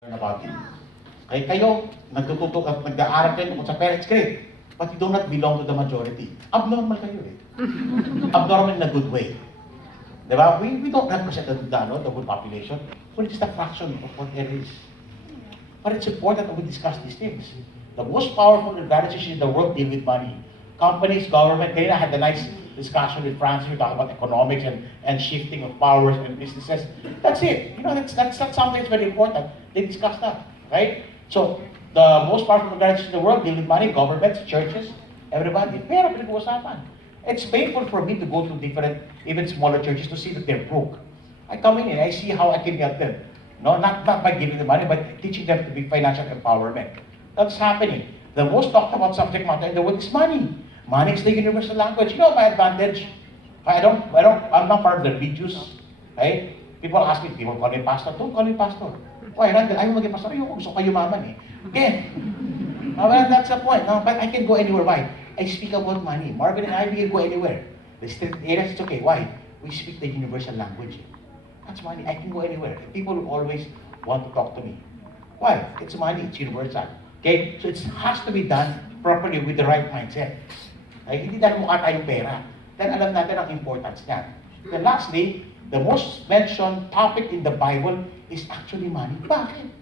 About it. Kaya kayo, nagtututok at nag-aaral kayo kung sa parents, great. But you do not belong to the majority. Abnormal kayo eh. Abnormal in a good way. Diba? We don't represent the whole population. We're just a fraction of what there is. But it's important that we discuss these things. The most powerful organization in the world deal with money. Companies, government, I had a nice discussion with Francis. We talk about economics and shifting of powers and businesses. That's it. That's something that's very important. They discuss that, right? So, the most powerful organizations in the world deal with money, governments, churches, everybody. Pero pinag-uusapan. It's painful for me to go to different, even smaller churches to see that they're broke. I come in and I see how I can help them. No, not by giving them money, but teaching them to be financial empowerment. That's happening. The most talked about subject matter in the world is money. Money is the universal language. You know my advantage? I'm not part of the religious, right? People ask me, people call me pastor. Don't call me pastor. Why, Randell, ayaw maging pastor. Ayoko, gusto ko yumaman eh. Okay. Well, that's the point. No, but I can go anywhere. Why? I speak about money. Marvin and I, we can go anywhere. The street areas, it's okay. Why? We speak the universal language. That's money. I can go anywhere. People will always want to talk to me. Why? It's money. It's universal. Okay? So it has to be done properly with the right mindset. Ay, hindi dahil mukha tayong pera. Then alam natin ang importance niya. Then lastly, the most mentioned topic in the Bible is actually money. Bakit?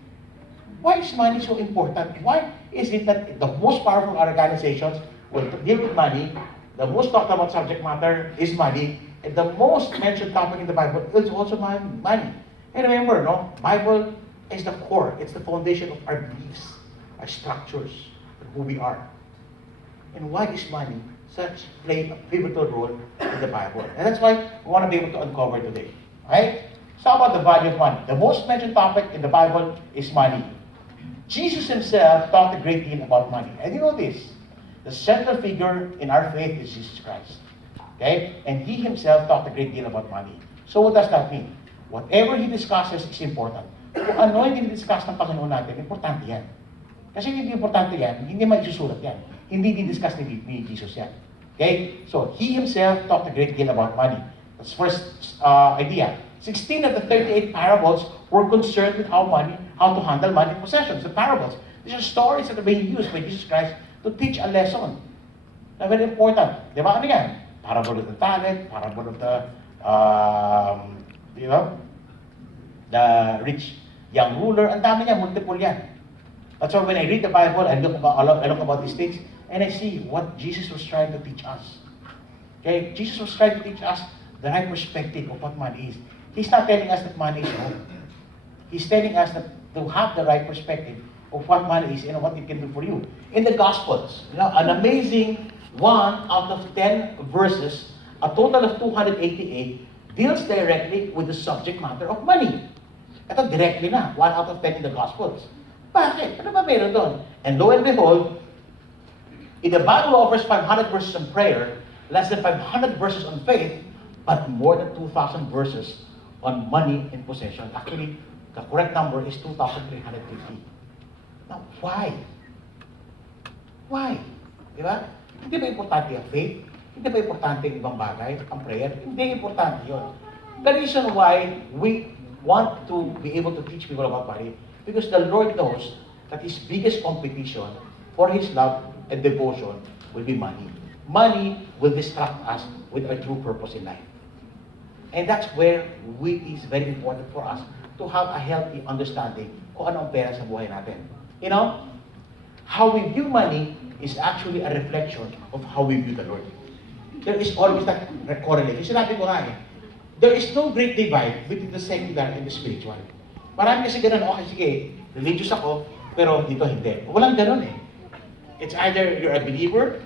Why is money so important? Why is it that the most powerful organizations will deal with money, the most talked about subject matter is money, and the most mentioned topic in the Bible is also money. And remember, no, Bible is the core, it's the foundation of our beliefs, our structures, and who we are. And why is money play a pivotal role in the Bible? And that's why we want to be able to uncover today. Right? So about the value of money. The most mentioned topic in the Bible is money. Jesus himself talked a great deal about money. And you know this, the central figure in our faith is Jesus Christ. Okay? And he himself talked a great deal about money. So what does that mean? Whatever he discusses is important. Kung ano yung discuss ng Panginoon natin, importante yan. Kasi hindi importante yan, hindi may isusulat yan. Hindi di-discuss ni Jesus yan. Okay? So, he himself talked a great deal about money. That's first idea. 16 of the 38 parables were concerned with how to handle money possessions. The parables. These are stories that are being used by Jesus Christ to teach a lesson. Na very important. Di ba? Ano yan? Parable of the talent, parable of the, the rich young ruler. Ang dami niya, multiple yan. That's why when I read the Bible, I look about these things, and I see what Jesus was trying to teach us. Okay? Jesus was trying to teach us the right perspective of what money is. He's not telling us that money is wrong. He's telling us that to have the right perspective of what money is and what it can do for you. In the Gospels, an amazing 1 out of 10 verses, a total of 288, deals directly with the subject matter of money. Ito directly na, 1 out of 10 in the Gospels. Bakit? Ano ba meron doon? And lo and behold, in the Bible offers 500 verses on prayer, less than 500 verses on faith, but more than 2,000 verses on money and possession. Actually, the correct number is 2,350. Now, why? Why? Di ba? Hindi ba importante ang faith? Hindi ba importante ang ibang bagay? Ang prayer? Hindi importante yun. The reason why we want to be able to teach people about money, because the Lord knows that His biggest competition for His love and devotion will be money. Money will distract us with our true purpose in life. And that's where it is very important for us to have a healthy understanding kung ano ang pera sa buhay natin. You know, how we view money is actually a reflection of how we view the Lord. There is always that correlation. Sinabi ko nga there is no great divide between the secular and the spiritual. Marami kasi ganun, okay, sige, religious ako, pero dito hindi. Walang ganun eh. It's either you're a believer,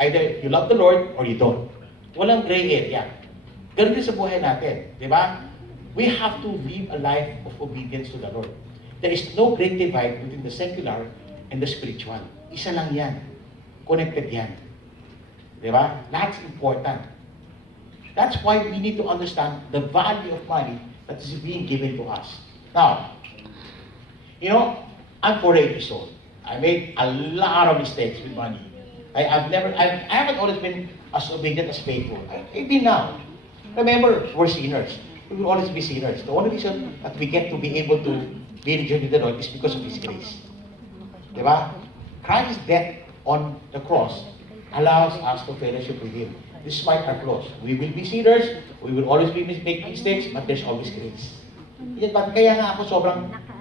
either you love the Lord or you don't. Walang gray area. Ganun din sa buhay natin, di ba? We have to live a life of obedience to the Lord. There is no great divide between the secular and the spiritual. Isa lang yan. Connected yan. Di ba? That's important. That's why we need to understand the value of money that is being given to us. Now, I'm 48 years old. I made a lot of mistakes with money. I haven't always been as obedient as faithful. Even now. Remember, we're sinners. We will always be sinners. The only reason that we get to be able to being joined with the Lord is because of His grace. Diba? Christ's death on the cross allows us to fellowship with Him. Despite our flaws. We will be sinners, we will always be make mistakes, but there's always grace. Kaya nga ako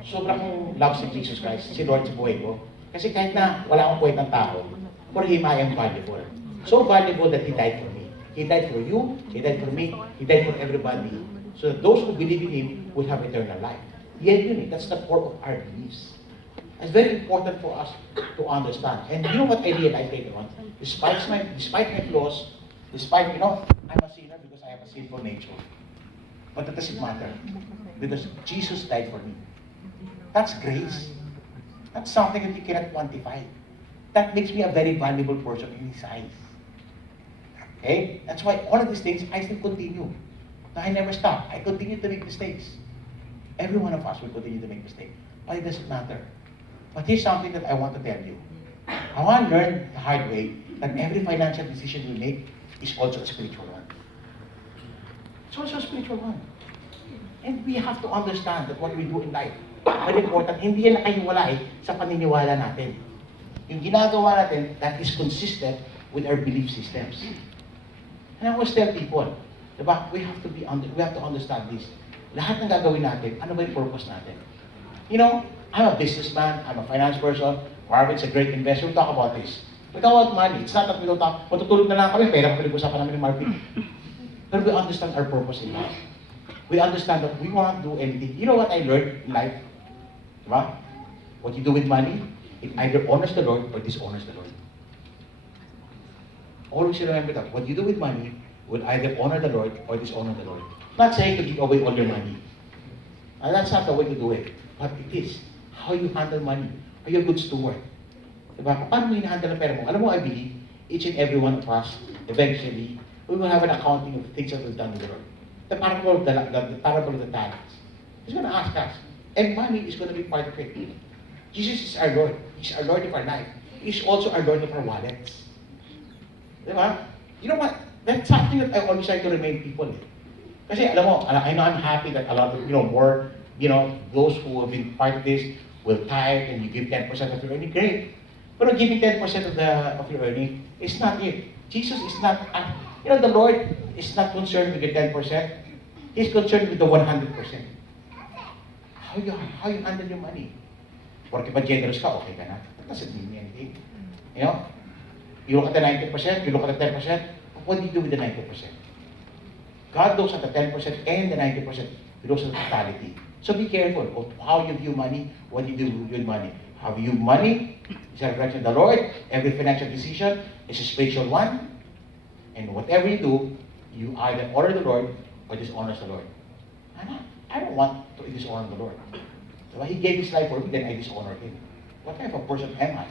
sobrang love si Jesus Christ, si Lord sa buhay ko. Kasi kahit na wala akong kwentang tao, for Him I am valuable. So valuable that He died for me. He died for you, He died for me, He died for everybody. So that those who believe in Him will have eternal life. Yan yun eh. That's the core of our beliefs. It's very important for us to understand. And you know what I realized later on? Despite my flaws, despite, I'm a sinner because I have a sinful nature. But that doesn't matter. Because Jesus died for me. That's grace. That's something that you cannot quantify. That makes me a very valuable person in His eyes. Okay? That's why all of these things, I still continue. I never stop. I continue to make mistakes. Every one of us will continue to make mistakes. But it doesn't matter. But here's something that I want to tell you. I want to learn the hard way that every financial decision we make is also a spiritual one. It's also a spiritual one. And we have to understand that what we do in life, very important, hindi yan nakahiwalay sa paniniwala natin. Yung ginagawa natin, that is consistent with our belief systems. And I always tell people, diba, we have to understand this. Lahat ng gagawin natin, ano ba yung purpose natin? I'm a businessman, I'm a finance person, Marvin's a great investor, we talk about this. We talk about money. It's not that we don't talk, matutulog na lang kami, pera pa pinag-usapan namin ni Marvin. But we understand our purpose in life. We understand that we won't do anything. You know what I learned in life? Diba? What you do with money, it either honors the Lord or dishonors the Lord. Always remember that. What you do with money will either honor the Lord or dishonor the Lord. Not saying to give away all your money. And that's not the way to do it. But it is how you handle money. Are you a good steward? Diba? Paano mo hinahandle ang pera mo? Alam mo, I believe, each and every one of us, eventually, we will have an accounting of the things that we've done with the Lord. The parable of the talents. He's going to ask us. And money is going to be part of it. Jesus is our Lord. He's our Lord of our life. He's also our Lord of our wallets. Diba? You know what? That's something that I always try to remind people. Kasi alam mo, I know I'm happy that a lot of, more, those who have been part of this will tithe and you give 10% of your earning. Great. But giving 10% of your earning is not it. Jesus is not, the Lord is not concerned with the 10%. He's concerned with the 100%. How you handle your money. Porque ba generous ka, okay ka na. That doesn't mean anything. You look at the 90%, you look at the 10%, what do you do with the 90%? God looks at the 10% and the 90%. He looks at the totality. So be careful of how you view money, what you do with money. How you view money is a reflection of the Lord. Every financial decision is a spiritual one. And whatever you do, you either honor the Lord or dishonor the Lord. I don't want to dishonor the Lord. So He gave His life for me, then I dishonor Him. What type of person am I?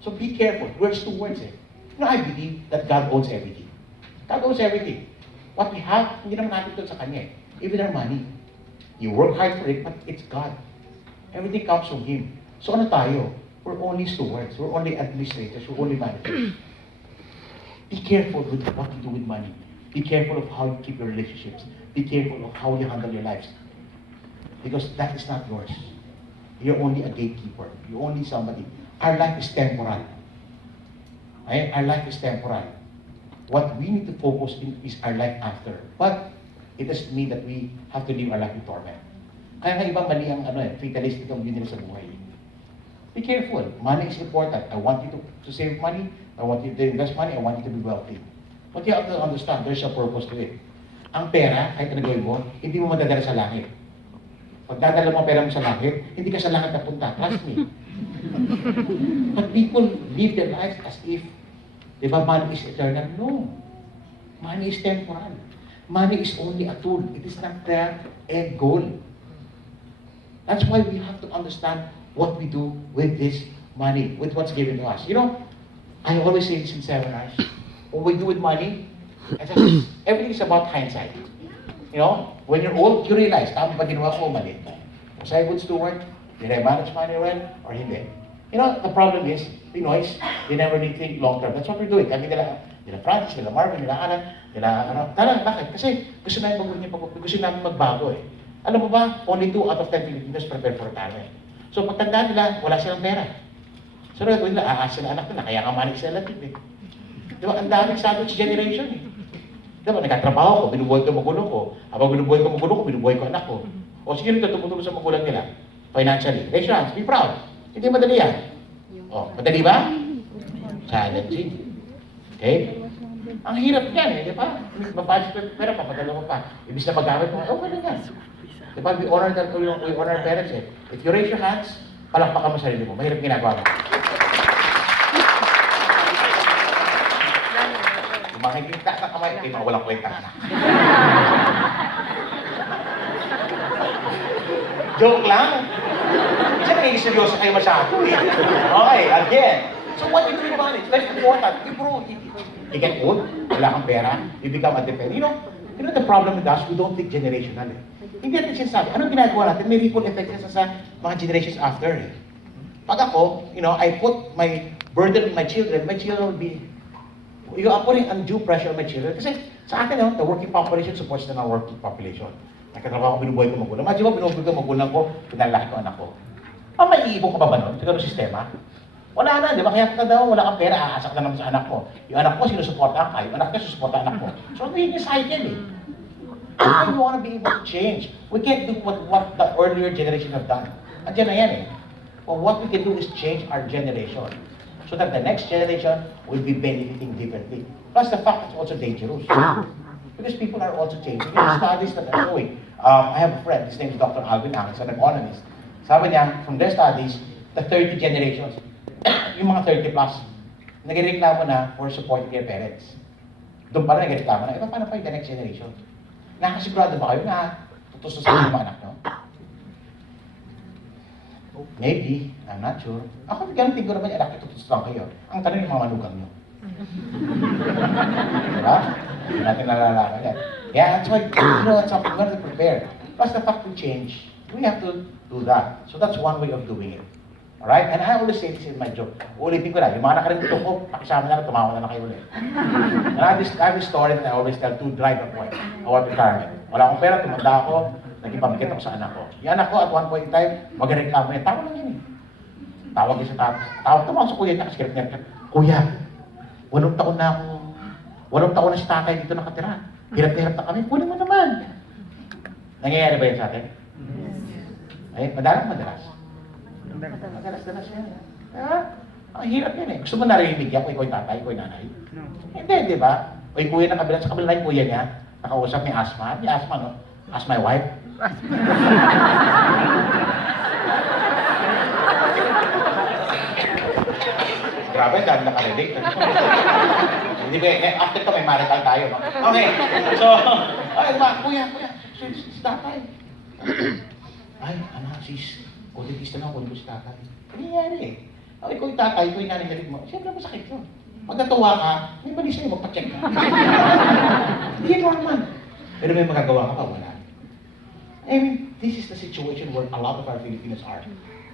So be careful. We're stewards. I believe that God owns everything. God owns everything. What we have, hindi naman natin ito sa Kanya. Even our money. You work hard for it, but it's God. Everything comes from Him. So ano tayo? We're only stewards. We're only administrators. We're only managers. Be careful with what you do with money. Be careful of how you keep your relationships. Be careful of how you handle your lives. Because that is not yours. You're only a gatekeeper. You're only somebody. Our life is temporal. Our life is temporal. What we need to focus in is our life after. But it doesn't mean that we have to live our life in torment. Kaya nga ibang mali ang fatalistic ang view nila sa buhay. Be careful. Money is important. I want you to save money. I want you to invest money. I want you to be wealthy. But you have to understand, there's a purpose to it. Ang pera, kahit ano gawin mo, hindi mo madadala sa langit. Pag dadala mo ang pera mo sa langit, hindi ka sa langit napunta. Trust me. But people live their lives as if, di ba, money is eternal? No. Money is temporal. Money is only a tool. It is not the end goal. That's why we have to understand what we do with this money, with what's given to us. I always say this in seminars. What we do with money, everything is about hindsight. When you're old, you realize, tama ba ginawa ko, mali. Was I a good steward? Did I manage money well? Or hindi? The problem is, Pinoys, they never really think long term. That's what we're doing. Kami nila Francis, nila Marvin, nila Alan, bakit? Kasi gusto namin gusto namin magbago . Alam mo ba, only 2 out of 10 Filipinos prepare for retirement. So pagtanda nila, wala silang pera. So nila, aas sila anak nila, kaya nga manik sila latid eh. Di ba, ang daming sandwich generation eh. Di ba, nagkatrabaho ko, binubuhay ko magulang ko. Habang binubuhay ko magulang ko, binubuhay ko anak ko. O sino ito tumutulong sa magulang nila? Financially. Raise your hands, be proud. Hindi madali yan. O, madali ba? Challenging. Okay? Ang hirap yan eh, di ba? Mabudget ko pera, papadala mo pa. Ibig na magamit mo, okay na yan. Di ba? We honor our parents eh. If you raise your hands, palakpakan mo sarili mo. Mahirap ginagawa mo. Kung makikita sa kamay, ay mga walang kwenta na. Joke lang. Isa naging-seryoso kayo masyado eh. Okay, again. So what you do about it? Very important. You get old, wala kang pera, you become a dependent. You know the problem with us, we don't think generational eh. Hindi natin sinasabi, anong ginagawa natin? May ripple effect sa mga generations after eh. Pag ako, I put my burden on my children will be, you are putting undue pressure on my children. Kasi sa akin, the working population supports the non-working population. Nagkatrabaho ko, binubuhay ko magulang. Imagine mo, binubuhay ko magulang ko, pinalaki ko anak ko. May iibong ka pa ba nun? Ito sistema? Wala na, di ba? Kaya ka daw, wala kang pera, aasa ka na naman sa anak mo. Yung anak mo, sinusuporta ka. Yung anak ko, sinusuporta anak mo. So, magiging cycle eh. We want to be able to change. We can't do what the earlier generation have done. Andiyan na yan eh. But what we can do is change our generation so that the next generation will be benefiting differently. Plus the fact it's also dangerous. Because people are also changing. There are studies that are showing. I have a friend, his name is Dr. Alvin Ang, he's an economist. Sabi niya, from their studies, the 30 generations, yung mga 30 plus, nagreklamo na for supporting their parents. Doon pa rin nagreklamo na, paano pa yung the next generation? Nakasigurado ba kayo na tutustusan yung mga anak nyo? Maybe, I'm not sure. Ako, ganun tingin ko naman yung anak nyo tutustusan kayo. Ang tanong yung mga manugang nyo. Diba? Hindi natin nalalaman yan. Yeah, that's why, it's something we have to prepare. Plus the fact we change, we have to do that. So that's one way of doing it. Alright? And I always say this in my joke. Ulitin ko na, yung mga nakalimutan ko, pakisama na tumawa na kayo ulit. And I have this story that I always tell to drive a point about retirement. Wala akong pera, tumanda ako, naging pamikit ako sa anak ko. Yung anak ko, at one point in time, mag-reklamo yan. Tawa lang yan eh. Tawag yun sa tumawag sa kuya niya, kasi niya, Kuya, 8 taon na si tatay dito nakatira. Hirap na hirap na kami, kunin mo naman. Nangyayari ba yan sa atin? Ay, madalas. Madalas yan. Ang hirap yan eh. Gusto mo narinig yan kung ikaw yung tatay, ikaw yung nanay? Hindi, di ba? O yung kuya sa kabila yung kuya niya, nakausap may asthma. May asthma, no? Ask my wife. Grabe, dahil nakarinig. Hindi ba, after ito may marital tayo, no? Okay, so, kuya, si tatay. Ay, anak, Kodikista na ako, si tatay. Hindi yan eh. Ikaw yung tatay, ikaw yung nanay mo. Siyempre masakit yun. Pag natuwa ka, may mali sa'yo, magpa-check ka. Hindi yan normal. Pero may magagawa ka pa, wala. I mean, this is the situation where a lot of our Filipinos are.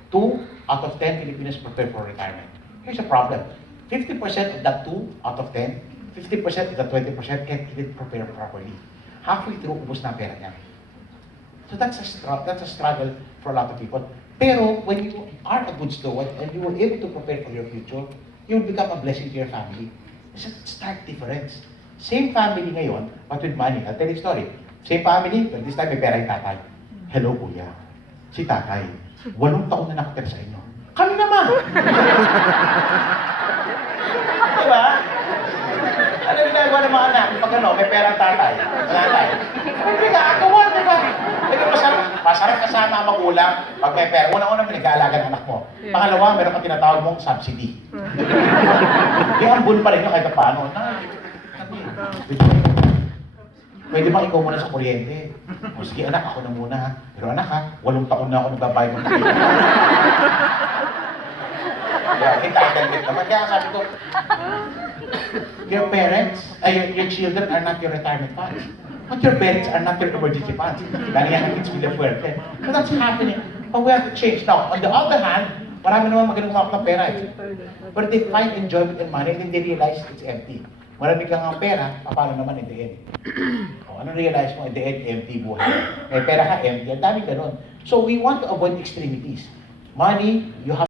2 out of 10 Filipinos prepare for retirement. Here's a problem. 50% of that 2 out of 10, 50% of that 20% can't even prepare properly. Halfway through, ubos na ang pera niya. So that's a struggle for a lot of people. Pero when you are a good steward and you are able to prepare for your future, you will become a blessing to your family. It's a stark difference. Same family ngayon, but with money. I'll tell you a story. Same family, but this time may pera yung tatay. Hello, kuya. Si tatay, 8 taon na nakatira sa inyo. Kami naman! Diba? Ano yung ginagawa ng mga anak? Pag may pera ang tatay. Tatay. Hindi ka, agawan, diba? Masarap kasama ang magulang pag may pera. Una-una, pinag-aalaga ng anak mo. Pangalawa, meron kang tinatawag mong subsidy. Ihambun pa rin yun kahit paano. Pwede ba ikaw muna sa kuryente? O sige anak, ako na muna ha. Pero anak ha, 8 taon na ako nagbabayad ng kuryente. Entitlement naman. Kaya sabi ko, your children are not your retirement funds. But your parents are not your emergency funds. Dahil yan ang kids with the fuerte. So that's happening. But we have to change. Now, on the other hand, marami naman magaling umawak ng pera eh. But they find enjoyment in money and then they realize it's empty. Marami kang ang pera, paano naman in the end? Ano realize mo, in the end, empty buhay. May pera ka, empty. Ang dami ganun. So we want to avoid extremities. Money, you have